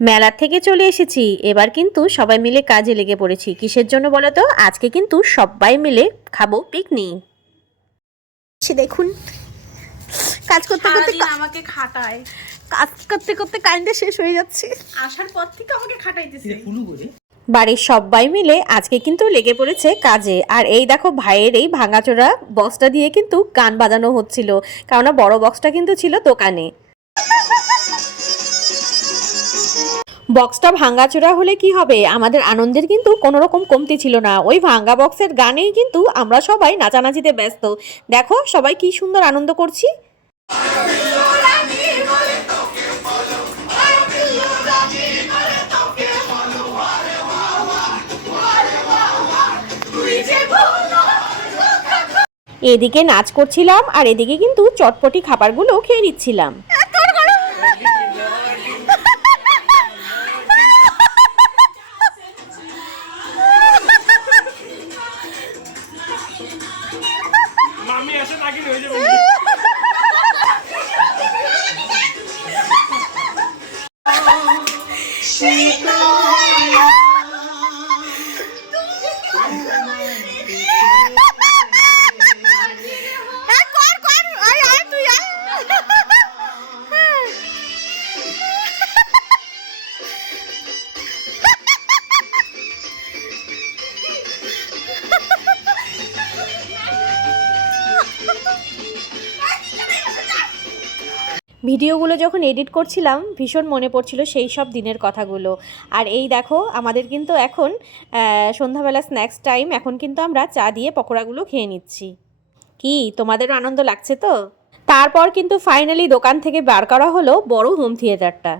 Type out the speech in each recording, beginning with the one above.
মেলা থেকে চলে এসেছি, এবার কিন্তু সবাই মিলে কাজে লেগে পড়েছি। কিসের জন্য বলো তো? আজকে কিন্তু সবাই মিলে খাবো পিকনিক। দেখুন, কাজ করতে করতে আমাকে খাটায়, কাজ করতে করতে কারেন্টে শেষ হয়ে যাচ্ছে। আসার পর থেকে আমাকে খাটাইতেছে। বাড়ির সবাই মিলে আজকে কিন্তু লেগে পড়েছে কাজে। আর এই দেখো ভাইয়ের এই ভাঙাচোরা বক্সটা দিয়ে কিন্তু গান বাজানো হচ্ছিল, কারণ বড় বক্সটা কিন্তু ছিল দোকানে। বক্সটা ভাঙাচোরা হলে কি হবে, আমাদের আনন্দের কিন্তু কোনো রকম কমতি ছিল না। ওই ভাঙা বক্সের গানেই কিন্তু আমরা সবাই নাচানাচিতে ব্যস্ত। দেখো সবাই কি সুন্দর আনন্দ করছি। এদিকে নাচ করছিলাম আর এদিকে কিন্তু চটপটি খাবারগুলো খেয়ে নিচ্ছিলাম। ভিডিওগুলো যখন এডিট করছিলাম ভীষণ মনে পড়ছিল সেই সব দিনের কথাগুলো। আর এই দেখো আমাদের কিন্তু এখন সন্ধ্যাবেলা স্ন্যাক্স টাইম। এখন কিন্তু আমরা চা দিয়ে পকোড়াগুলো খেয়ে নিচ্ছি। কি তোমাদেরও আনন্দ লাগছে তো? তারপর কিন্তু ফাইনালি দোকান থেকে বার করা হলো বড় হোম থিয়েটারটা।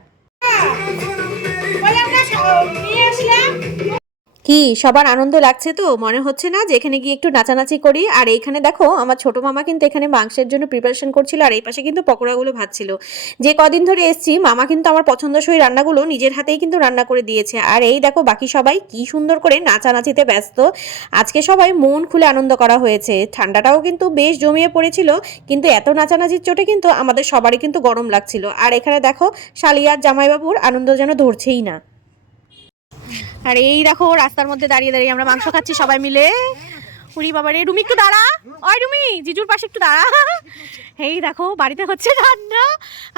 কি সবার আনন্দ লাগছে তো? মনে হচ্ছে না যে এখানে গিয়ে একটু নাচানাচি করি? আর এইখানে দেখো আমার ছোট মামা কিন্তু এখানে মাংসের জন্য প্রিপারেশন করছিল, আর এই পাশে কিন্তু পকোড়াগুলো ভাজছিল। যে কদিন ধরে এসছি মামা কিন্তু আমার পছন্দসই রান্নাগুলো নিজের হাতেই কিন্তু রান্না করে দিয়েছে। আর এই দেখো বাকি সবাই কি সুন্দর করে নাচানাচিতে ব্যস্ত। আজকে সবাই মন খুলে আনন্দ করা হয়েছে। ঠান্ডাটাও কিন্তু বেশ জমিয়ে পড়েছিল, কিন্তু এত নাচানাচির চোটে কিন্তু আমাদের সবারই কিন্তু গরম লাগছিল। আর এখানে দেখো শালিয়ার জামাইবাবুর আনন্দ যেন ধরছেই না। আর এই দেখো রাস্তার মধ্যে দাঁড়িয়ে দাঁড়িয়ে আমরা মাংস খাচ্ছি সবাই মিলে। উড়ি বাবা রে, রুমি একটু দাঁড়া। ওই রুমি, জিজুর পাশে একটু দাঁড়া। এই দেখো বাড়িতে হচ্ছে রান্না,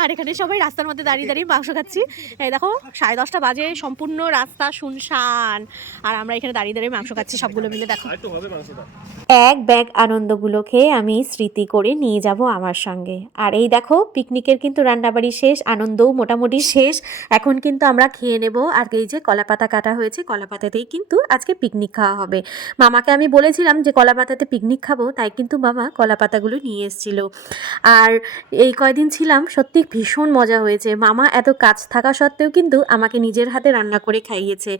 আর এখানে সবাই রাস্তার মধ্যে দাঁড়িয়ে দাঁড়িয়ে মাংস খাচ্ছি। এই দেখো 10:30 বাজে, সম্পূর্ণ রাস্তা শুনশান, আর আমরা এখানে দাঁড়িয়ে দাঁড়িয়ে মাংস খাচ্ছি সবগুলো মিলে। দেখো এক ব্যাগ আনন্দগুলো খেয়ে আমি স্মৃতি করে নিয়ে যাব আমার সঙ্গে। আর এই দেখো পিকনিকের কিন্তু রান্নাবাড়ি শেষ, আনন্দও মোটামুটি শেষ। এখন কিন্তু আমরা খেয়ে নেব। আর এই যে কলাপাতা কাটা হয়েছে, কলাপাতাতেই কিন্তু আজকে পিকনিক খাওয়া হবে। মামাকে আমি বলেছিলাম যে কলাপাতাতে পিকনিক খাবো, তাই কিন্তু মামা কলাপাতাগুলো নিয়ে এসেছিল। আর এই কয়দিন ছিলাম সত্যি ভীষণ মজা হয়েছে। মামা এত কাজ থাকা সত্ত্বেও কিন্তু আমাকে নিজের হাতে রান্না করে খাইয়েছে।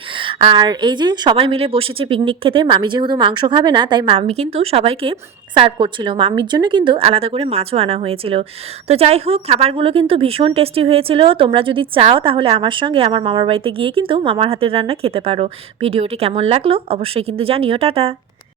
আর এই যে সবাই মিলে বসেছে পিকনিক খেতে। মামি যেহেতু মাংস খাবে না, তাই মামি কিন্তু সবাইকে সার্ভ করছিল। মামির জন্য কিন্তু আলাদা করে মাছও আনা হয়েছিল। তো যাই হোক, খাবারগুলো কিন্তু ভীষণ টেস্টি হয়েছিল। তোমরা যদি চাও তাহলে আমার সঙ্গে আমার মামার বাড়িতে গিয়ে কিন্তু মামার হাতের রান্না খেতে পারো। ভিডিওটি কেমন লাগলো অবশ্যই কিন্তু জানিও। টাটা।